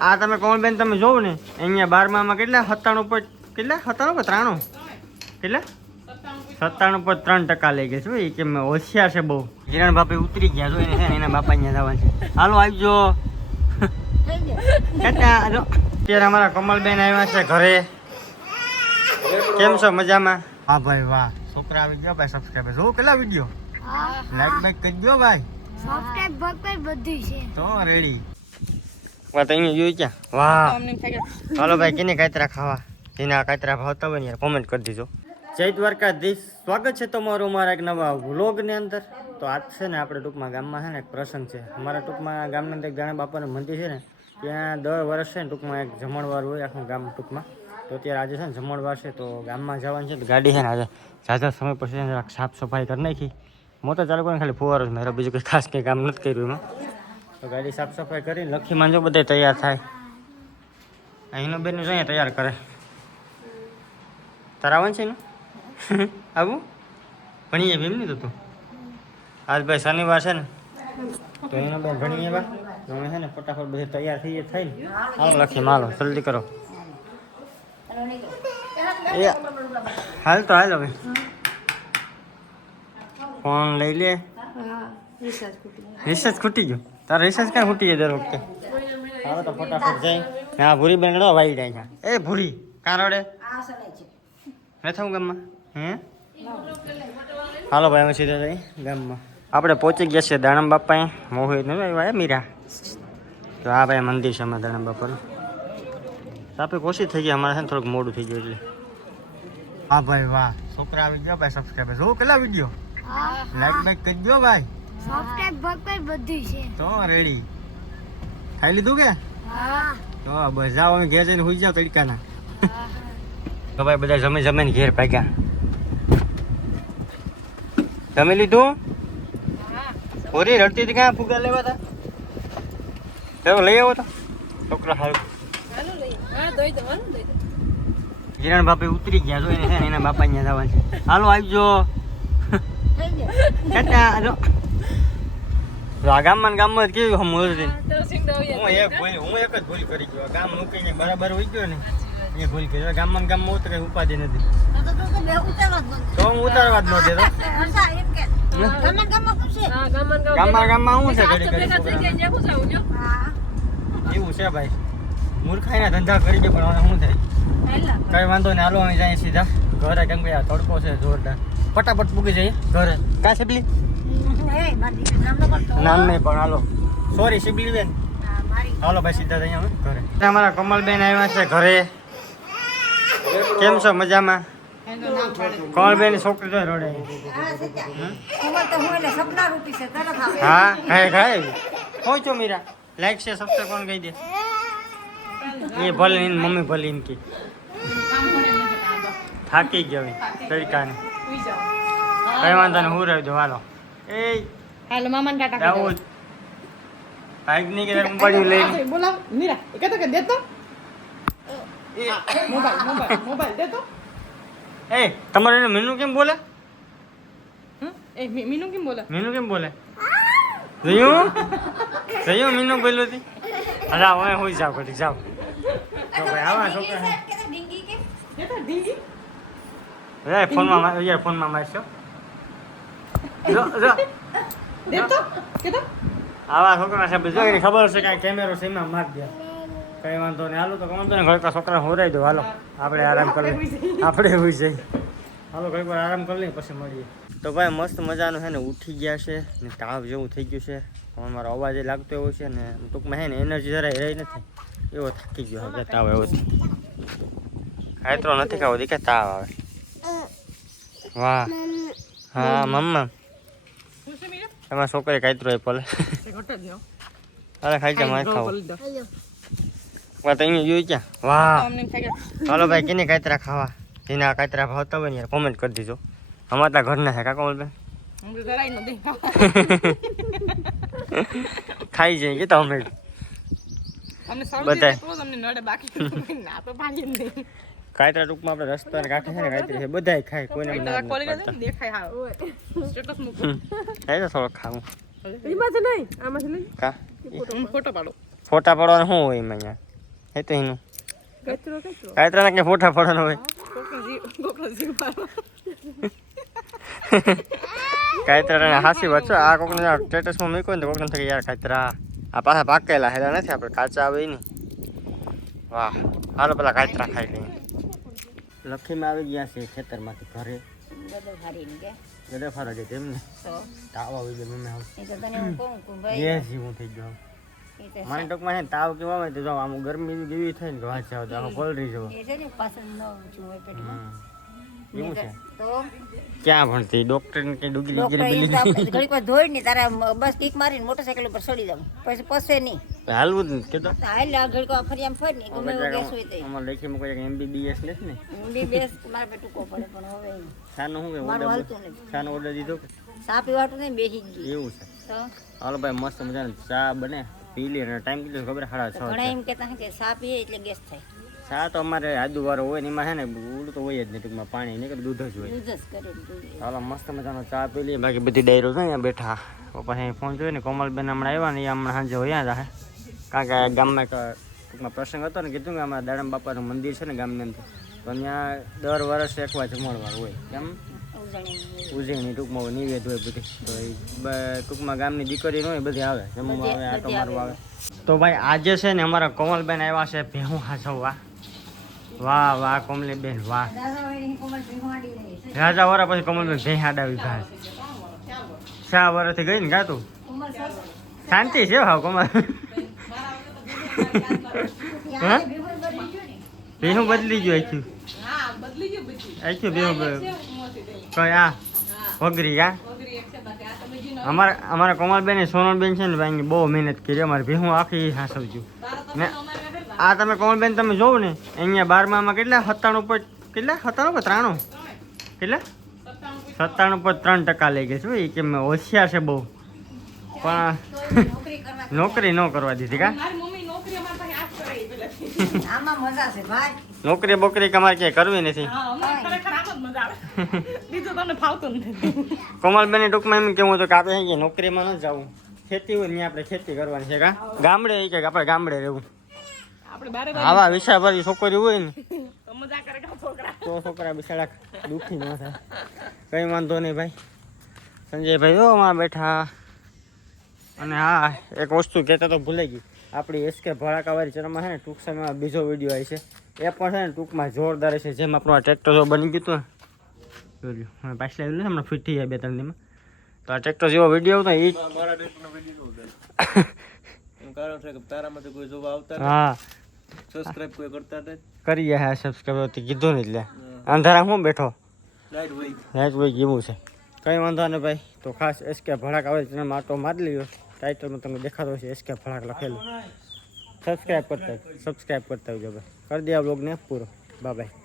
આ તમે કોમલબેન તમે જોવો ને. અહીંયા બારમામાં કેટલા? સત્તાણું પોઈન્ટ કેટલા? સત્તાણું પર ત્રાણું? કેટલા? સત્તાણું પોઈન્ટ ત્રણ ટકા લઈ ગયા છું એ કે મેં હોશિયાર છે બહુ. કિરણ બાપે ઉતરી ગયા છો એને એના બાપા અહીંયા જવાનું છે. હાલો આવજો. અત્યારે અમારા કમલબેન આવ્યા છે ઘરે. કેમ છો? મજામાં? હા ભાઈ વાહ. છોકરા આવી ગયો ભાઈ સબસ્ક્રાઈબર જો કેટલા વીડિયો લાઈક બાઈક કરી દો ભાઈ. સોફ્ટવેર બગપેર બધી છે. તો રેડી વાત અહીંયા જોઈ ક્યાં વાહ હાલો ભાઈ કેને કાતરા ખાવા જેને આ કાતરા ભાવતા હોય ને યાર કોમેન્ટ કરી દીજો જય દ્વારકાધીશ સ્વાગત છે તમારું મારા એક નવા વ્લોગની અંદર તો આજ છે ને આપણે ટૂંકમાં ગામમાં છે ને એક પ્રસંગ છે અમારા ટૂંકમાં ગામના અંદર એક ગાણા બાપાનું મંદિર છે ને ત્યાં દર વર્ષ છે ને ટૂંકમાં એક જમણવાર હોય આખું ગામ ટૂંકમાં તો અત્યારે આજે છે ને જમણવાર છે તો ગામમાં જવાનું છે તો ગાડી છે ને આજે ઝાઝા સમય પછી સાફ સફાઈ કરી નાખી મોટા ચાલુ કરીને ખાલી ફુવારો જ મારે બીજું કંઈ ખાસ કંઈ કામ નથી કર્યું એમાં તો ગાડી સાફ સફાઈ કરીને લખી માંજો બધે તૈયાર થાય. અહીંનો બેન જોઈએ તૈયાર કરે. તારા આવવાનું છે ને આવું? ભણીએ એમ નહીં તો તું? આજ ભાઈ શનિવાર છે ને તો એનો બેન ભણીએ બા તમે છે ને ફટાફટ બધે તૈયાર થઈ જાય થાય ને હાલ લખી માલો જલ્દી કરો. એ હાલ તો હાલ હવે. ફોન લઈ લે. રિસર્ચ ખૂટી ગયો? તારા રિસર્ચ ક્યાં ખૂટી જાય દર વખતે? હાલો તો ફટાફટ જઈ. હા ભૂરી બેન રડો વાઈ જાય છે. એ ભૂરી કાં રડે? નથી હું ગામમાં? હે? હાલો ભાઈ અમે સીધા જઈ ગામમાં. આપણે પહોંચી ગયા છીએ દાણમ બાપા મોહિત ને આવ્યા મીરા? તો આ ભાઈ મંદિર છે અમારા દાણમ બાપાનું. આપણે કોશિશ થઈ ગઈ અમારે છે ને થોડુંક મોડું થઈ ગયું એટલે. હા ભાઈ વાહ. છોકરા આવી ગયો ભાઈ સબસ્ક્રાઈબર જો કેટલા વીડિયો લાઈક બાઈક કરી દો ભાઈ. બધું છે. તો રેડી ખાઈ લીધું કે? હા. તો બસ જાઓ અમે ઘેર જઈને સુઈ જાઓ તડકાના. તો ભાઈ બધા જમી જમીને ઘેર ભાગ્યા. જમી લીધું? પૂરી? રડતી હતી ક્યાં ફુગા લેવા હતા? ચાલો લઈ આવો તો. છોકરા હારું કિરણ બાપે ઉતરી ગયા છો એને એના બાપા અહીંયા જવાનું છે. હાલો આવજો. ટાટા, ગામમાં ગામમાં કેવી હમ હતી હું એક ભૂલ હું એક જ ભૂલ કરી ગયો. ગામ મૂકીને બરાબર ઉઈ ગયો ને એ ભૂલ કરી. ગામમાં ગામમાં ઉતરે ઉપાધિ નથી. તો હું ઉતારવા જ ન દેતો ગામમાં ગામમાં શું છે? ઘડી ઘડી એવું છે ભાઈ. મૂર્ખાઈના ધંધા કરી દે પણ હવે શું થાય? કઈ વાંધો નહીં હાલો અહીં જાય સીધા. ઘરે કેમ કે આ તડકો છે જોરદાર. ફટાફટ પૂગી જઈએ ઘરે. કા સિબલી નામ નહીં પણ હાલો. સોરી સિબલી બેન હાલો ભાઈ, સીધા જઈએ અમે ઘરે. અમારા કમલબેન આવ્યા છે ઘરે. કેમ છો મજામાં? કમલબેન છોકરી તો રડે. હા ખાય હું છો મીરા. લાઈક છે સબસ્ક્રાઈબ કોણ કહી દે? એ ભલે મમ્મી ભલે એમ કે. થાકી ગયો તરીકાને કઈ વાંધો નહીં, હું રહ્યો હાલો. એ હાલો મામાને ટાટા દાઉદ બાઈકની કે મોબાઈલ. બોલાવ. એ કહેતો કે દેતો મોબાઈલ મોબાઈલ મોબાઈલ દેતો એ તમારે એને મીનુ કેમ બોલે? હં? એ મીનુ કેમ બોલે? મીનુ કેમ બોલે? જયું? જયું મીનુ બોલ્યો હતી અલા હવે હું જાવ ઘડી જાવ તો ભાઈ આવા છોકરા. ઢીંગી રે ફોનમાં માર યાર ફોનમાં મારશો. જો જો. દેતો? કેતો? આવા છોકરા છે જો એને ખબર છે કાંઈ કેમેરો એમાં માર દે. કઈ વાંધો નહીં. હાલો તો વાંધો નહીં. ઘડીક છોકરા હોરાઈ દો હાલો આપણે આરામ કરી આપણે હોઈ જઈએ. હાલો ઘડીક વાર આરામ કરી લઈએ પછી મળીએ. તો ભાઈ મસ્ત મજાનું છે ને ઉઠી ગયા છે ને તાવ જેવું થઈ ગયું છે. પણ મારો અવાજ એ લાગતો એવો છે ને ટૂંકમાં હે ને એનર્જી જરાય રહી નથી. એવો થાકી ગયો હવે તાવ એવો છે ખાયતરો નથી ખાવો દીકે તાવ આવે. વાહ. હા મમ્મા. એમાં છોકરી કાયતરો એ પલે અરે ખાઈ જા મારે ખાવું. વાત અહીંયા જોઈ ક્યાં? વાહ. હાલો ભાઈ કેને કાતરા ખાવા? જેને આ કાતરા ભાવતા હોય ને યાર કોમેન્ટ કરી દીજો. અમારા ત્યાં ઘરના છે કાકા દઈ ખાઈ જઈએ કે તો અમે. બાકી. ના તો પાડી નહીં ટૂંકમાં આપણે રસ્તા કાંઠે છે ને કાયતરી છે બધાય ખાય કોઈને ના ને દેખાય હા સ્ટેટસ મૂકો. ખાય તો થોડોક ખાવું. એમાં છે નહીં આમાં નહીં કા? હું ફોટો પાડો. ફોટા પાડવાનો શું હોય એમાં અહીંયા? હે તો એનું. કાયતરા ના કે ફોટા પાડવાનો હોય? કાયતરા. કાંતરાને હાસી વાત છે. આ કોકને સ્ટેટસમાં મૂક્યો ને તો કોકને થાય યાર કાયતરા આ પાછા પાકેલા હેલા નથી આપણે કાચા આવે ઈ વાહ. હાલો પેલા કાયતરા ખાઈ લઈએ. લખીમાં આવી ગયા છે ખેતરમાંથી ઘરે. ગદા ફારા તેમને તાવ આવી ગયો મમ્મી આવું ગેસ હું જીવું થઈ ગયો મને ટૂંકમાં છે તાવ કેવા આવે તો આમ ગરમી જેવી થાય ને તો વાત જાવ તો કોલરી જવો. એવું છે? ક્યાં ભણતી? ડોક્ટર ને કઈ ડોક્ટર ગીરી ઘડીક વાર ધોઈ ને તારા બસ કિક મારીને મોટરસાઇકલ ઉપર ચડી જાવ પછી પસે નહીં. હાલવું જ નથી કેતો તો? હાલ આ ઘડીક વાર ફરી આમ ફરી નહીં ગમે એવો ગેસ હોય તો અમારે મૂકો એક એમબીબીએસ નથી ને. એમબીબીએસ મારા પે ટૂંકો પડે પણ હવે શાનું શું કે ઓર્ડર હાલતું ઓર્ડર દીધો કે? ચા પીવાટું નહીં બેસી ગઈ. એવું છે. હાલો ભાઈ મસ્ત મજાની ચા બને. પી લે ટાઈમ કીધું ખબર? સાડા છ ઘણા. એમ કહેતા કે ચા પીએ એટલે ગેસ થાય. ચા તો અમારે આદુ વાળો હોય ને એમાં છે ને ઓલું તો હોય જ નહીં ટૂંકમાં પાણી નહીં કે દૂધ જ હોય. હાલો મસ્ત મજાનો ચા પી લઈએ. બાકી બધી ડાયરો છે અહીંયા બેઠા. પછી ફોન જોયો ને કોમલબેન હમણાં આવ્યા ને એ હમણાં સાંજે હોય જ કારણ કે ગામમાં ટૂંકમાં પ્રસંગ હતો ને કીધું કે અમારા દાડમ બાપાનું મંદિર છે ને ગામની અંદર. તો ત્યાં દર વર્ષે એકવાર જમણવાર હોય. કેમ? ઉજવણી. ટૂંકમાં નિવેદ હોય બધી. તો એ ટૂંકમાં ગામની દીકરી હોય બધી આવે. જમવા આવે આટો મારવા આવે. તો ભાઈ આજે છે ને અમારા કોમલબેન આવ્યા છે ભેહું હાસવવા વાહ વાહ કોમલીબેન વાહ. રાજા વરા પછી કોમલબેન ભેહ આડાવી ભાઈ. છ વરાથી ગઈ ને ગાતું? શાંતિ છે હા, કોમલ. હા? ભેહું બદલી ગયું આખું. આખું ભેહું બ- મોટી થઈ કઈ આ, વગરી કા અમારા અમારા કોમલબેન સોનલબેન છે ને ભાઈ બહુ મહેનત કરી. અમારે ભેહું આખી હાસવજો ને આ તમે કોણ બેન તમે જોવો ને. અહીંયા બારમામાં કેટલા? સત્તાણું પોઈન્ટ કેટલા? સત્તાણું પર ત્રાણું? કેટલા? સત્તાણું પોઈન્ટ ત્રણ ટકા લઈ ગઈ છું. એ કે મેં હોશિયાર છે બહુ. પણ નોકરી ન કરવા દીધી કા? નોકરી અમારી પાસે આજ કરે પેલાથી આમાં મજા છે ભાઈ. નોકરી બોકરી કમાર ક્યાંય કરવી નથી. હા અમારે ખરેખર આમ જ મજા આવે. બીજું તમને ફાવતું નથી. કોમલબેન ટૂંકમાં એમ કેવું હતું કે આપણે નોકરીમાં ન જવું. ખેતી હોય ને આપણે ખેતી કરવાની છે કા? ગામડે કે આપણે ગામડે રહેવું. આપણે બારે આવા વિશાળવાળી છોકરી હોય ને તો મજા કરે કે છોકરા. તો છોકરા બિચારા દુઃખી ન થાય. કંઈ વાંધો નહીં ભાઈ. સંજયભાઈ ઓ માં બેઠા. અને હા એક વસ્તુ કહેતા તો ભૂલાઈ ગઈ. આપણી એસકે ભડાકાવાળી ચેનલમાં છે ને ટૂંક સમયમાં બીજો વીડિયો આવી છે. એ પણ છે ને ટૂંકમાં જોરદાર છે. જેમ આપણું આ ટ્રેક્ટર જો બની ગયું હતું ને. જોજો હવે પાછળ આવેલું હમણાં ફિટ થઈ જાય બે ત્રણ દિનમાં તો આ ટ્રેક્ટર જેવો વીડિયો હતો એ એનું કારણ છે કે તારામાંથી કોઈ જોવા આવતા હા. સબસ્ક્રાઇબ કોઈ કરતા હતા કરીએ હા સબસ્ક્રાઇબ તો કીધું ને એટલે. અંધારા હું બેઠો? લાઈટ હોય. રાઈટ ભાઈ કેવું છે. કંઈ વાંધો નહીં ભાઈ તો ખાસ એસકે ભડાક આવે તેને માટો મારી લ્યો. ટાઇટલમાં તમને દેખાતો હશે એસકે ભડાક લખેલું. સબસ્ક્રાઇબ કરતા સબસ્ક્રાઇબ કરતા આવજો ભાઈ. કરી દે આ બ્લોગને પૂરો. Bye bye